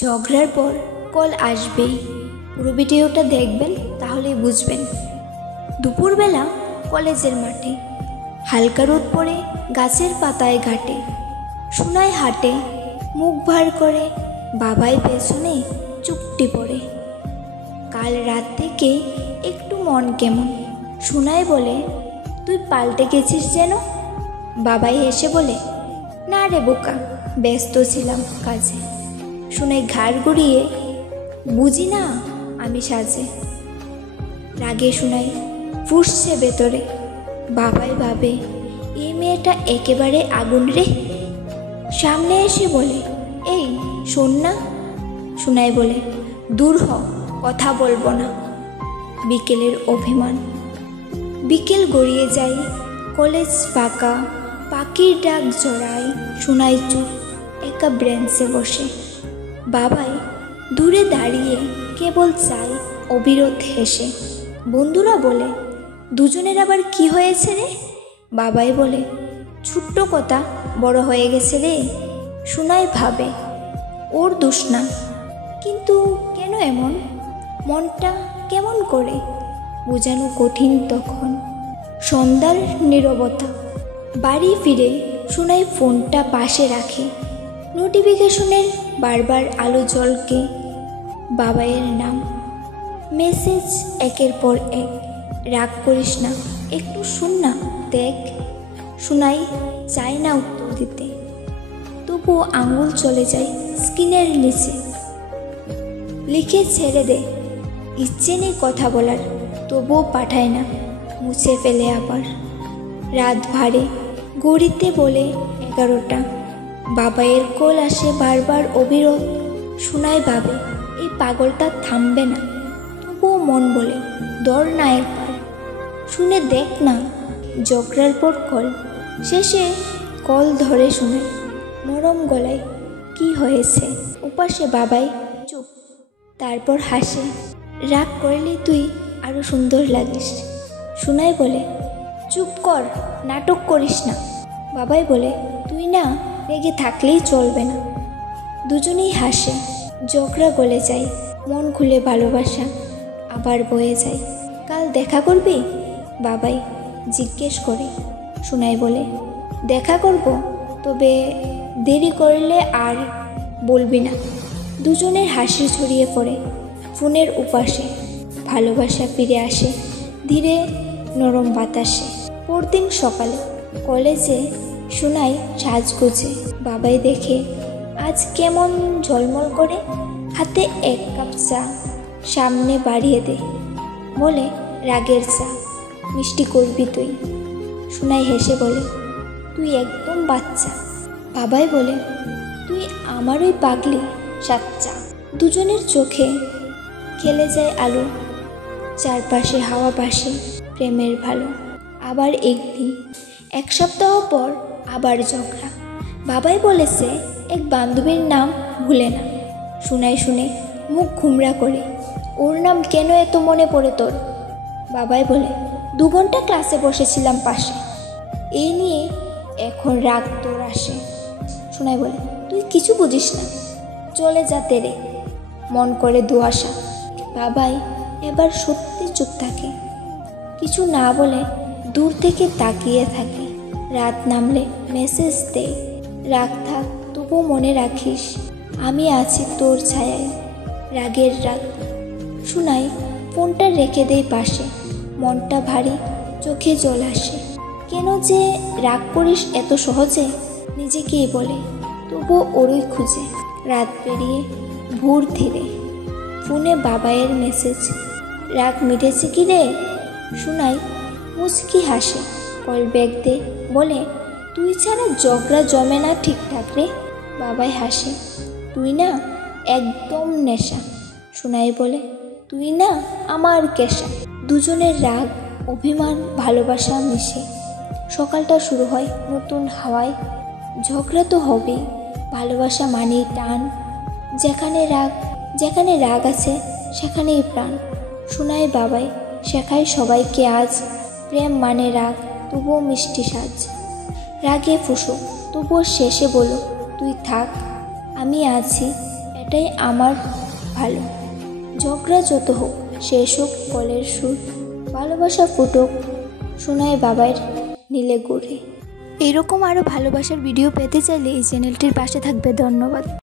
ঝগড়ার পর কল আসবেই। পুরো ভিডিওটা দেখবেন, তাহলেই বুঝবেন। দুপুরবেলা কলেজের মাঠে হালকা রোদ পড়ে গাছের পাতায় ঘাটে, সোনায় হাঁটে মুখ ভার করে, বাবাই পেছনে চুপটি পড়ে। কাল রাত থেকে একটু মন কেমন, সোনায় বলে তুই পাল্টে গেছিস যেন। বাবাই হেসে বলে না রে বোকা, ব্যস্ত ছিলাম কাজে। সোনাই ঘাড় ঘুরিয়ে বুঝি না আমি সাজে। রাগে সোনাই ফুসছে ভেতরে, বাবাই ভাবে এই মেয়েটা একেবারে আগুন রে। সামনে এসে বলে এই শোন না। সোনাই বলে দূর হ, কথা বলবো না। বিকেলের অভিমান। বিকেল গড়িয়ে যায়, কলেজ ফাঁকা, পাখির ডাক জড়ায়। সোনাই চুপ একা ব্রেঞ্চে বসে, বাবাই দূরে দাঁড়িয়ে কেবল চায় অবিরত হেসে। বন্ধুরা বলে দুজনের আবার কি হয়েছে রে। বাবাই বলে ছোট্ট কথা বড় হয়ে গেছে রে। সোনাই ভাবে ওর দোষ না, কিন্তু কেন এমন, মনটা কেমন করে বোঝানো কঠিন তখন। সন্ধ্যার নীরবতা। বাড়ি ফিরে সোনাই ফোনটা পাশে রাখে, নোটিফিকেশনের বারবার আলো ঝলকে। বাবাইয়ের নাম, মেসেজ একের পর এক। রাগ করিস না, একটু শুন না, দেখ। সোনাই চায় না উত্তর দিতে, তবুও আঙুল চলে যায় স্ক্রিনের নিচে। লিখে ছেড়ে দে, ইচ্ছে নেই কথা বলার, তবুও পাঠায় না, মুছে ফেলে আবার। রাত ভারে, ঘড়িতে বলে 11টা। বাবাইয়ের কল আসে বারবার অবিরত। সোনাই ভাবে এই পাগলটা থামবে না, তবুও মন বলে ডর না একবার শুনে দেখ না। ঝগড়ার পর কল শেষে কল ধরে সোনাই নরম গলায় কি হয়েছে। উপাসে বাবাই চুপ, তারপর হাসে। রাগ করলে তুই আরো সুন্দর লাগিস। সোনাই বলে চুপ কর, নাটক করিস না। বাবাই বলে তুই না রেগে থাকলেই চলবে না। দুজনেই হাসে, ঝগড়া গলে যায়, মন খুলে ভালোবাসা আবার বয়ে যায়। কাল দেখা করবি? বাবাই জিজ্ঞেস করে। সোনাই বলে দেখা করব, তবে দেরি করলে আর বলবি না। দুজনের হাসি ছড়িয়ে পড়ে ফোনের উপাসে। ভালোবাসা ফিরে আসে ধীরে নরম বাতাসে। পরদিন সকালে কলেজে সোনাই সাজগোজে। বাবাই দেখে আজ কেমন ঝলমল করে, হাতে 1 কাপ চা সামনে বাড়িয়ে দে, বলে রাগের চা, মিষ্টি করবি তুই। সোনাই হেসে বলে তুই একদম বাচ্চা। বাবাই বলে তুই আমারই পাগলি সাচ্চা। দুজনের চোখে খেলে যায় আলো, চারপাশে হাওয়া ভাসে প্রেমের ভালো। আবার একদিন 1 সপ্তাহ পর আবার ঝগড়া। বাবাই বলেছে এক বান্ধবীর নাম ভুলে না। সোনাই শুনে মুখ ঘুমরা করে, ওর নাম কেন এত মনে পড়ে তোর? বাবাই বলে 2 ঘন্টা ক্লাসে বসেছিলাম পাশে, এই নিয়ে এখন রাগ তোর আসে। সোনাই বলে তুই কিছু বুঝিস না, চলে যা তেরে মন করে দুয়াশা। বাবাই এবার সত্যি চুপ থাকে, কিছু না বলে দূর থেকে তাকিয়ে থাকে। রাত নামলে মেসেজ দে, রাগ থাক তবু মনে রাখিস, আমি আছি তোর ছায়ায়। রাগের রাগ। সোনাই ফোনটা রেখে দেয় পাশে, মনটা ভারী, চোখে জল আসে। কেন যে রাগ করিস এত সহজে, নিজেকেই বলে, তবু ওরই খুঁজে। রাত পেরিয়ে ভোর ধীরে, ফোনে বাবাইয়ের মেসেজ, রাগ মিটেছে কি রে? সোনাই মুচকি হাসে, কল ব্যাগ দে, বলে তুই ছাড়া ঝগড়া জমে না ঠিকঠাক রে। বাবাই হাসে, তুই না একদম নেশা। সোনাই বলে তুই না আমার কেশা। দুজনের রাগ, অভিমান, ভালোবাসা মিশে সকালটা শুরু হয় নতুন হাওয়ায়। ঝগড়া তো হবেই, ভালোবাসা মানেই টান। যেখানে রাগ আছে সেখানেই প্রাণ। সোনাই বাবাই শেখায় সবাইকে আজ, প্রেম মানে রাগ তবুও মিষ্টি সাজ। রাগে ফুসো তবুও শেষে বলো তুই থাক, আমি আছি, এটাই আমার ভালো। ঝগড়া যত হোক, শেষ হোক কলের সুর, ভালোবাসা ফুটুক শোনায় বাবার নীলে গড়ে। এইরকম আরও ভালোবাসার ভিডিও পেতে চাইলে এই চ্যানেলটির পাশে থাকবে। ধন্যবাদ।